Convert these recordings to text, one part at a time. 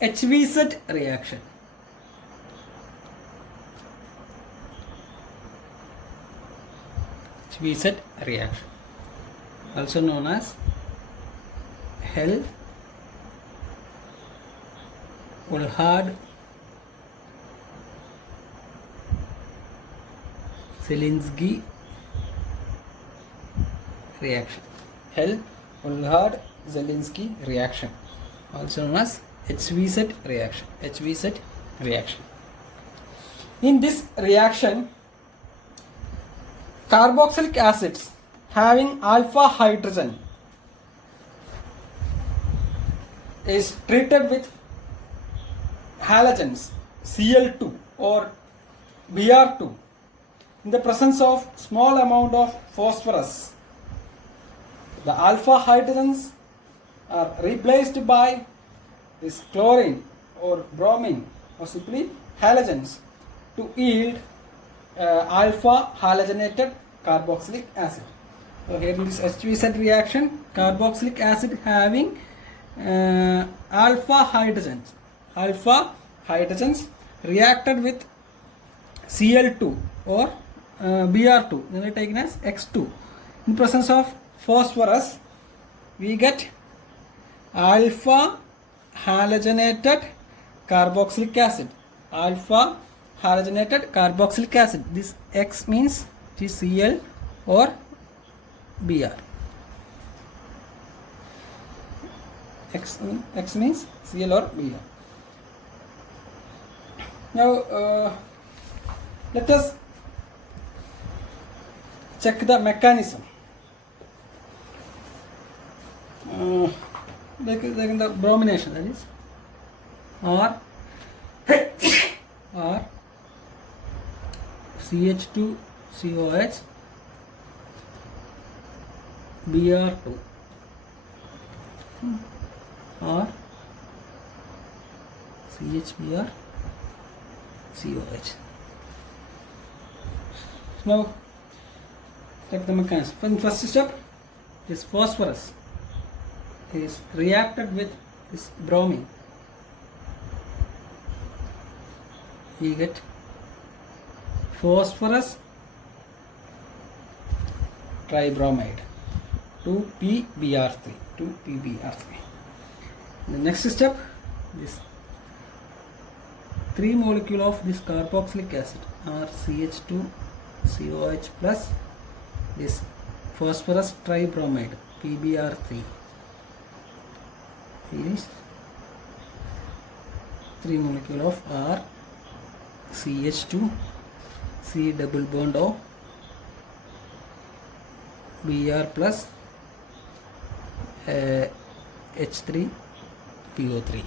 HVZ reaction. HVZ reaction, also known as Hell-Wohlhard-Zelinsky reaction. Hell-Wohlhard-Zelinsky reaction, also known as HVZ reaction. HVZ reaction. In this reaction, carboxylic acids having alpha hydrogen is treated with halogens Cl2 or Br2 in the presence of small amount of phosphorus. The alpha hydrogens are replaced by this chlorine or bromine or simply halogens to yield alpha halogenated carboxylic acid. So here in this HVZ reaction, carboxylic acid having alpha hydrogens reacted with Cl2 or Br2, they are taken as X2. In presence of phosphorus, we get alpha halogenated carboxylic acid. Alpha halogenated carboxylic acid. This X means it is Cl or Br. X means Cl or Br. Now let us check the mechanism. Like the bromination, that is R CH2COH Br2 or CHBr COH. Now check the mechanism. In first step, this phosphorus is reacted with this bromine. We get phosphorus tribromide 2PBr3. The next step, this 3 molecule of this carboxylic acid are CH2COH plus this phosphorus tribromide PBr3. Here is 3 molecule of R CH2 C double bond O Br plus H3PO3.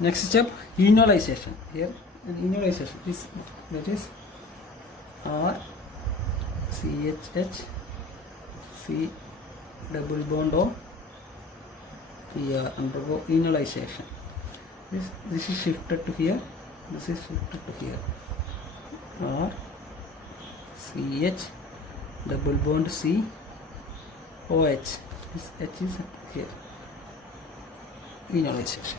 Next step, enolization. Here enolization is, that is R CHH C double bond O Br undergo enolization. This is shifted to here, this is shifted to here. R CH double bond C OH, this H is here. Enolization.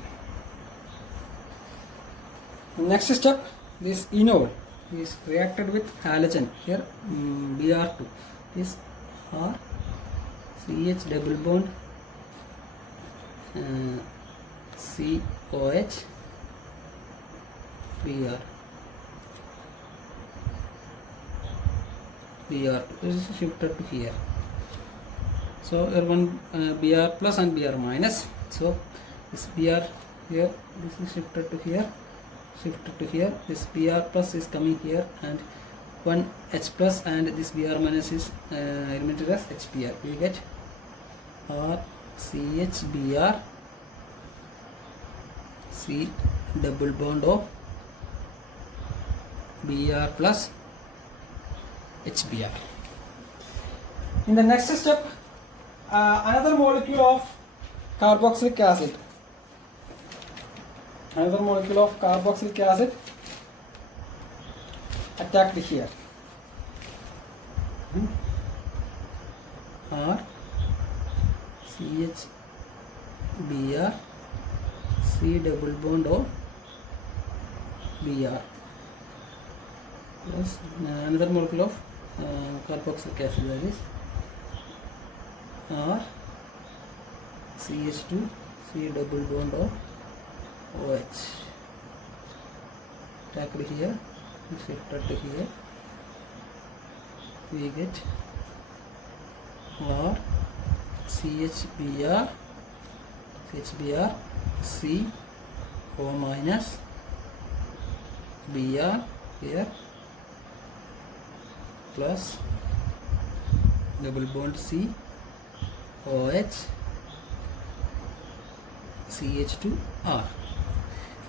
Next step, this enol is reacted with halogen. Here Br2, this R CH double bond COH Br. This is shifted to here. So here one Br plus and Br minus. So this Br here, this is shifted to here. This Br plus is coming here, and one H plus and this Br minus is eliminated as HBr. We get R CHBr C double bond O Br plus HBr. In the next step, another molecule of carboxylic acid. Another molecule of carboxylic acid attacked here. R CHBr C double bond O Br plus another molecule of carboxylic acid, that is R CH2 C double bond O OH. Tackled here, shifted to here, we get R CHBr C O minus Br here plus double bond C OH CH2R.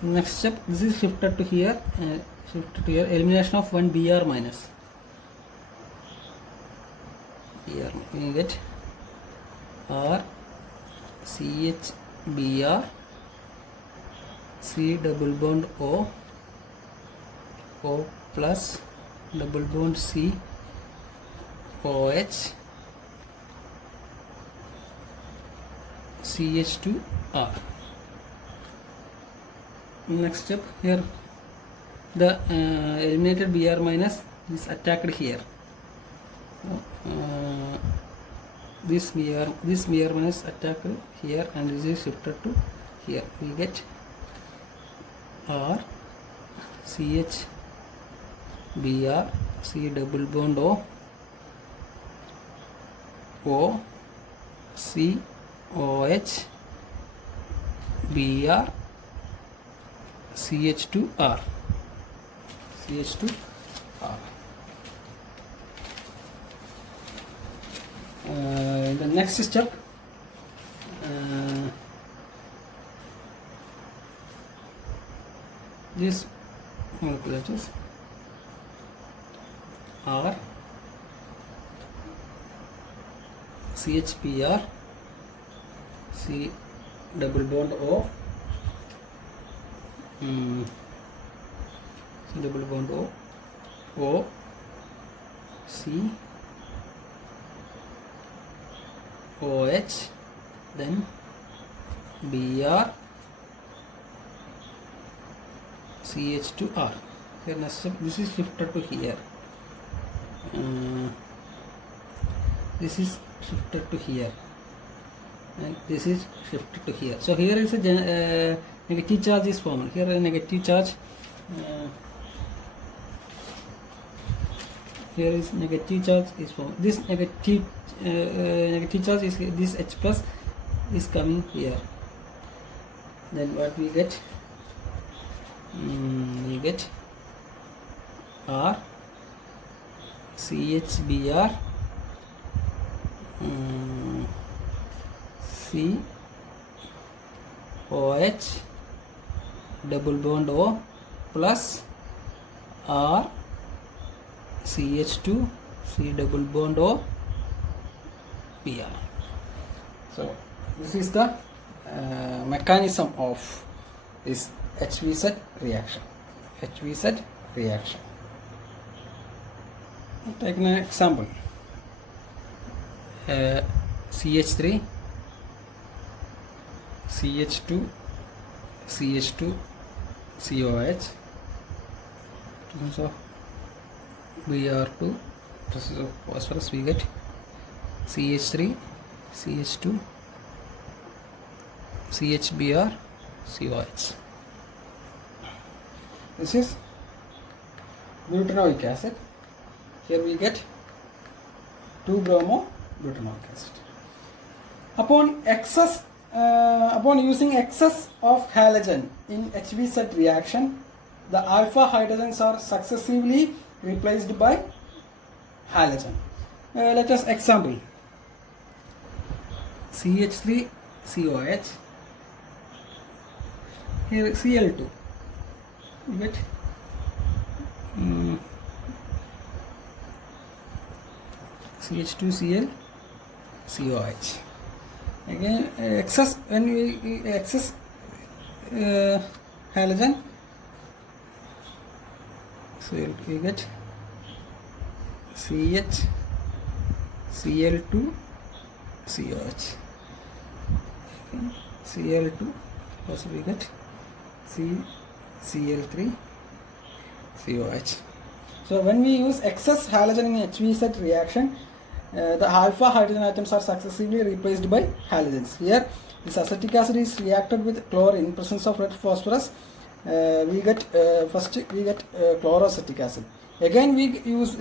Next step, this is shifted to here, elimination of one Br minus. Here we get R CHBr C double bond O plus double bond C OH CH2R. Next step, here the eliminated Br minus is attacked here. This Br minus attacked here and this is shifted to here. We get R CHBr C double bond O C OH Br CH2R. The next step, this molecule is R CHBr C double bond O C double bond O C OH, then Br CH2R. Here next step, this is shifted to here. This is shifted to here, and this is shifted to here. So here is a negative charge is formed. Here a negative charge. Here is negative charge is formed. This negative charge is this H plus is coming here. Then what we get? We get R CHBr C OH double bond O plus R CH2 C double bond O Br. So this is the mechanism of this HVZ reaction. Take an example. CH3 CH2 CH2 COH so Br2 process of phosphorus, we get CH3 CH2 CHBr COH. This is butanoic acid. Here we get 2-bromo-butanoic acid. Upon using excess of halogen in HVZ reaction, the alpha hydrogens are successively replaced by halogen. Let us example. CH3 COH. Here Cl2. You get CH2Cl COH. Again excess, when we excess halogen, so we get CH Cl2 COH. Cl2 First we get CCl3 COH. So when we use excess halogen in HVZ reaction, the alpha hydrogen atoms are successively replaced by halogens. Here, this acetic acid is reacted with chlorine in presence of red phosphorus. We get chloroacetic acid. Again, we use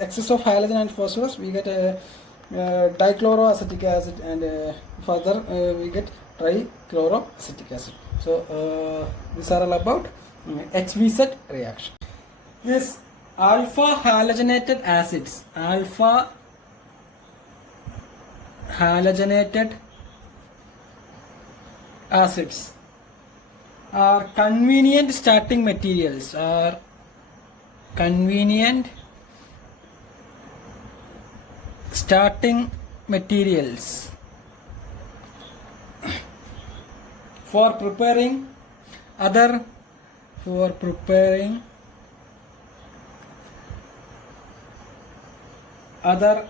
excess of halogen and phosphorus. We get dichloroacetic acid, and further we get trichloroacetic acid. So these are all about HVZ reaction. Yes, alpha halogenated acids. Alpha halogenated acids are convenient starting materials. For preparing other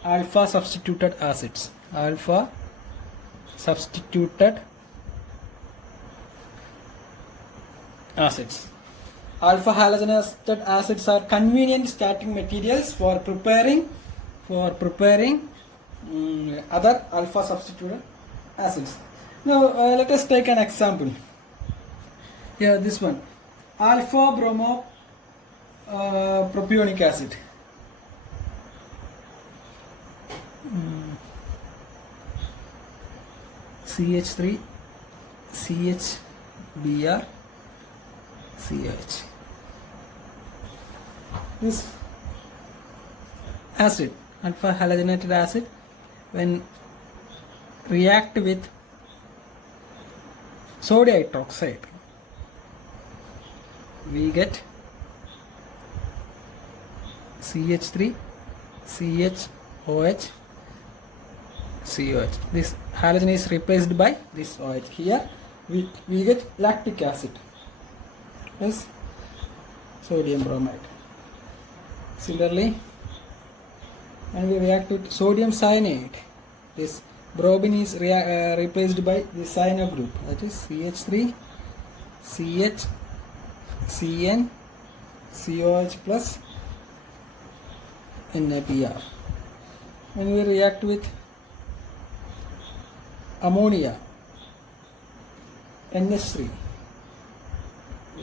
alpha substituted acids. Alpha halogenated acids are convenient starting materials for preparing other alpha substituted acids. Now let us take an example. Here, this one, alpha bromo propionic acid. CH3 CHBr CH. This acid, alpha halogenated acid, when react with sodium hydroxide, we get CH3 CHOH COH. This halogen is replaced by this OH. Here we get lactic acid. Yes, sodium bromide. Similarly, when we react with sodium cyanide, this bromine is replaced by the cyano group, that is CH3 CH CN COH plus NaBr. When we react with ammonia NH3,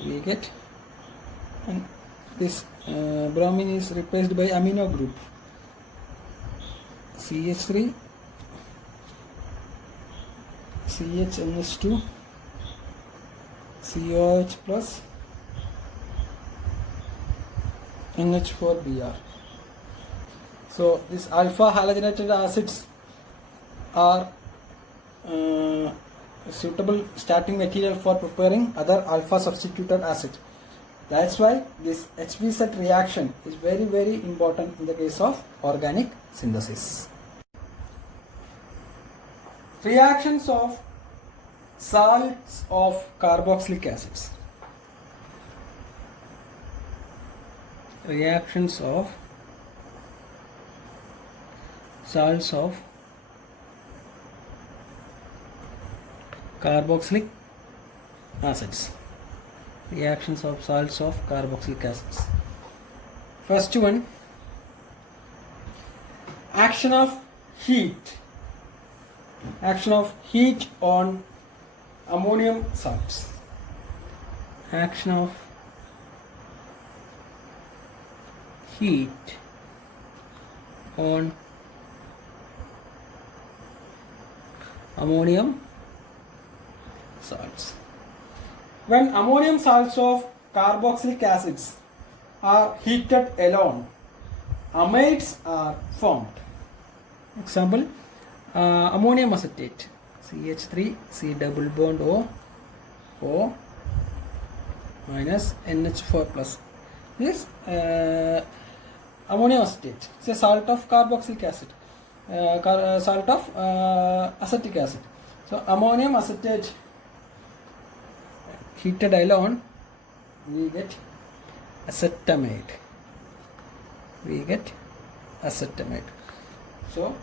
we get, and this bromine is replaced by amino group CH3 CHNH2 COH plus NH4Br. So these alpha halogenated acids are suitable starting material for preparing other alpha substituted acids. That's why this HVZ reaction is very, very important in the case of organic synthesis. Reactions of salts of carboxylic acids. Reactions of salts of carboxylic acids. Reactions of salts of carboxylic acids. First one, action of heat. Action of heat on ammonium salts. Action of heat on ammonium salts. When ammonium salts of carboxylic acids are heated alone, amides are formed. Example, ammonium acetate, CH3 C double bond O minus NH4 plus. This ammonium acetate, it's a salt of carboxylic acid, salt of acetic acid. So ammonium acetate heated alone, we get acetamide. So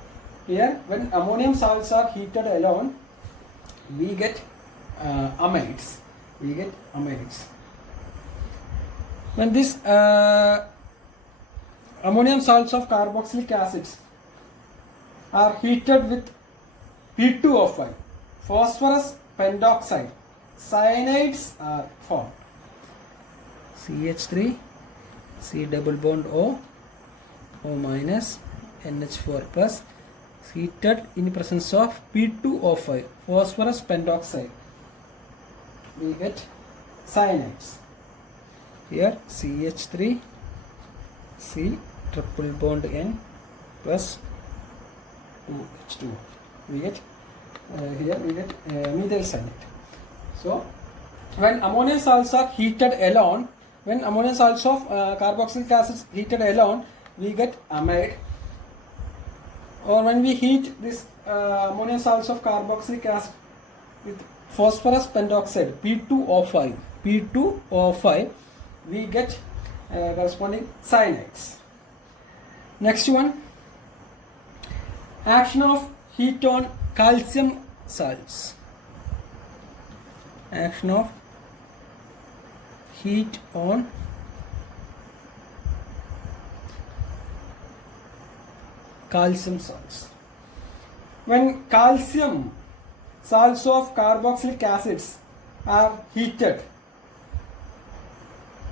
here, when ammonium salts are heated alone, we get amides. We get amides. When this ammonium salts of carboxylic acids are heated with P2O5, phosphorus pentoxide, cyanides are formed. CH3, C double bond O, O minus, NH4 plus, heated in presence of P2O5, phosphorus pentoxide. We get cyanides. Here CH3, C triple bond N plus 2H2. We get here we get methyl cyanide. So when ammonium salts are heated alone, when ammonium salts of carboxylic acids heated alone, we get amide. Or when we heat this ammonium salts of carboxylic acid with phosphorus pentoxide P2O5, we get corresponding cyanides. Next one, action of heat on calcium salts. Action of heat on calcium salts. When calcium salts of carboxylic acids are heated,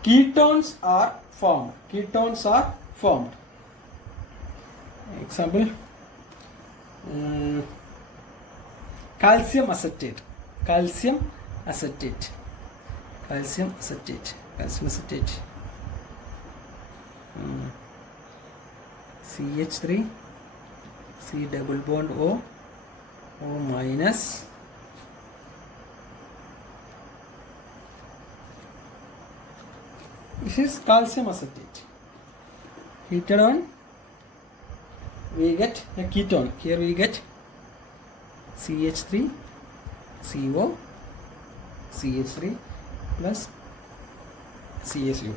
ketones are formed. Ketones are formed. Example, calcium acetate. Calcium acetate. Calcium acetate. Calcium acetate. CH3, C double bond O, O minus, this is calcium acetate. Heated on, we get a ketone. Here we get CH3, CO, CH3 plus CSU.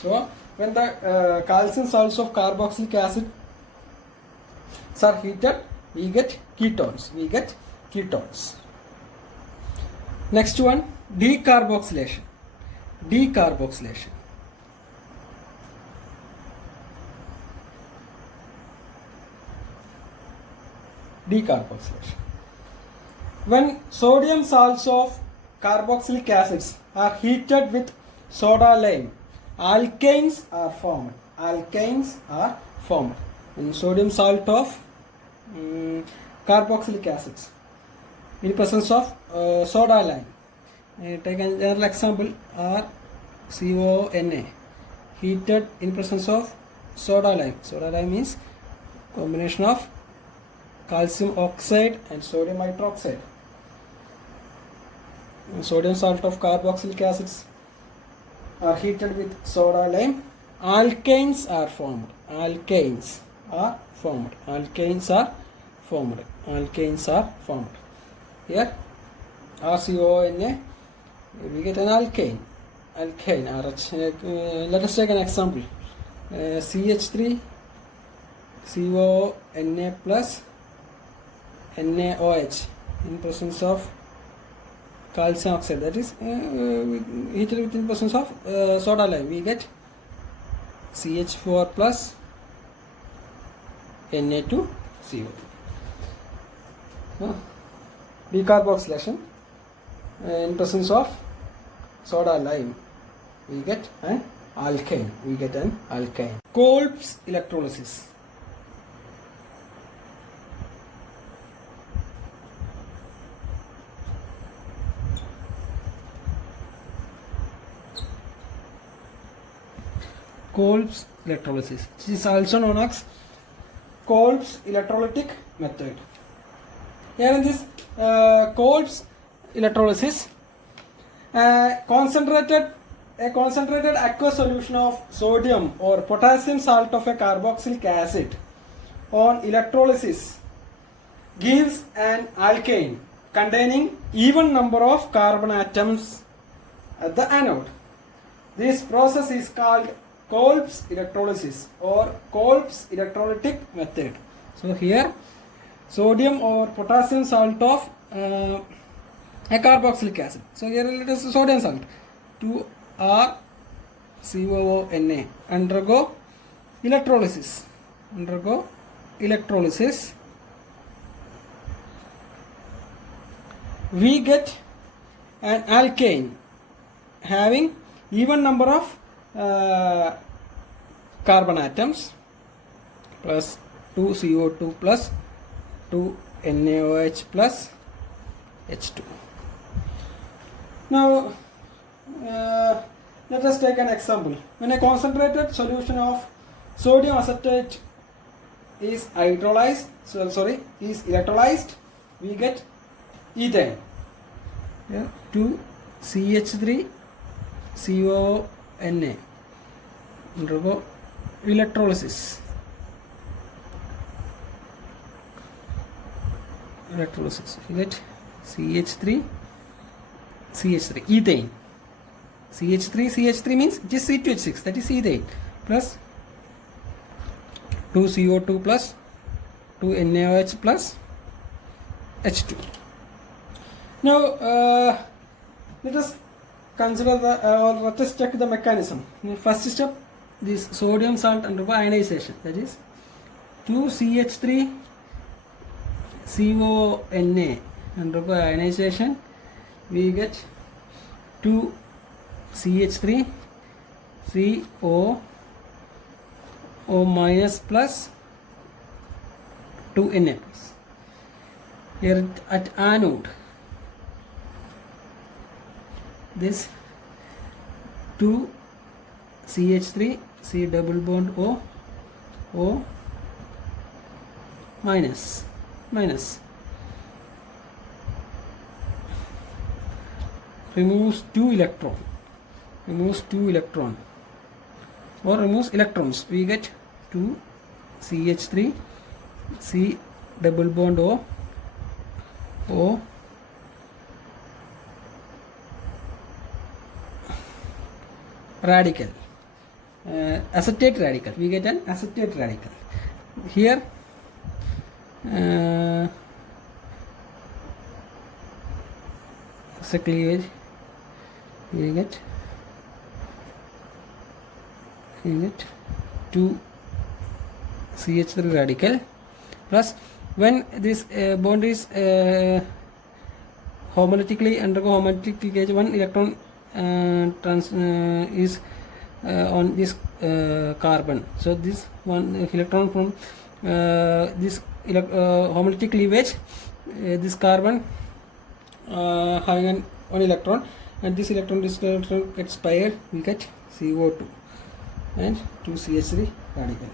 So when the calcium salts of carboxylic acid are heated, we get ketones. We get ketones. Next one, decarboxylation. Decarboxylation. Decarboxylation. When sodium salts of carboxylic acids are heated with soda lime, alkanes are formed. Alkanes are formed. When sodium salt of carboxylic acids in presence of soda lime. Take an general example, RCONA, heated in presence of soda lime. Soda lime means combination of calcium oxide and sodium hydroxide. Sodium salt of carboxylic acids are heated with soda lime, alkanes are formed. Alkanes are formed. Alkanes are formed. Alkanes are formed. Here RCONA, we get an alkane. Alkane, RH. Let us take an example. CH3 CONA plus NaOH in presence of calcium oxide, that is heated within presence of soda lime, we get CH4 plus Na2CO. Decarboxylation in presence of soda lime, we get an alkane. We get an alkane. Kolb's electrolysis. Kolb's electrolysis, which is also known as Kolb's electrolytic method. Here in this Kolb's electrolysis, a concentrated aqueous solution of sodium or potassium salt of a carboxylic acid on electrolysis gives an alkane containing even number of carbon atoms at the anode. This process is called Kolb's electrolysis or Kolb's electrolytic method. So here sodium or potassium salt of a carboxylic acid. So here it is sodium salt. 2RCOONA undergo electrolysis. We get an alkane having even number of carbon atoms plus 2CO2 plus 2NaOH plus H2. Now let us take an example. When a concentrated solution of sodium acetate is electrolyzed, we get ethane. Yeah, 2CH3CONA undergo electrolysis. You get CH3 ethane. CH3 means it is C2H6, that is ethane, plus 2CO2 plus 2NaOH plus H2. Now let us consider let us check the mechanism. First step, this sodium salt undergo ionization, that is 2CH3CONA undergo ionization, we get 2CH3CO minus plus 2Na plus. Here at anode, this 2CH3 C double bond O minus removes 2 electron or removes electrons. We get 2 CH3 C double bond O radical, acetate radical. We get an acetate radical. Here it's a cleavage. We get 2 CH3 radical plus, when this bond is homolytically undergo homolytic leakage, 1 electron is on this carbon. So this 1 electron from this homolytic cleavage, this carbon having 1 electron, and this electron gets paired, we get CO2 and 2 CH3 radical.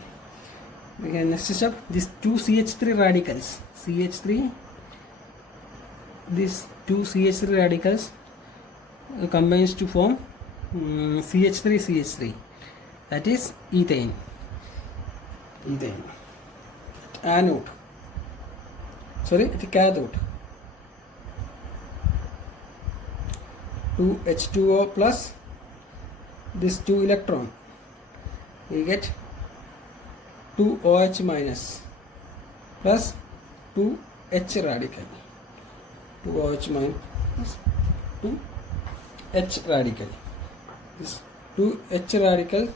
Again, next step, these 2 CH3 radicals, these 2 CH3 radicals combines to form CH3, that is ethane. Anode, the cathode, 2 H2O plus this 2 electron, we get 2 OH minus plus 2 H radical, 2 OH minus 2 H radical. This 2 H radical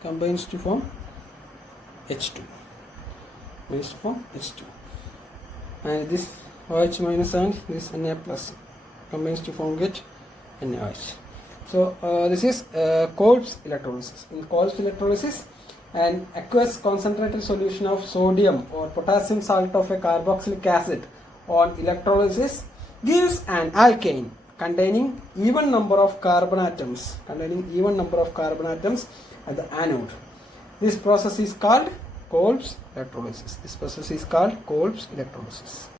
combines to form H2. And this OH minus and this Na plus combines to form get NaOH. So this is Kolb's electrolysis. In Kolb's electrolysis, an aqueous concentrated solution of sodium or potassium salt of a carboxylic acid on electrolysis gives an alkane containing even number of carbon atoms at the anode. This process is called Kolb's electrolysis.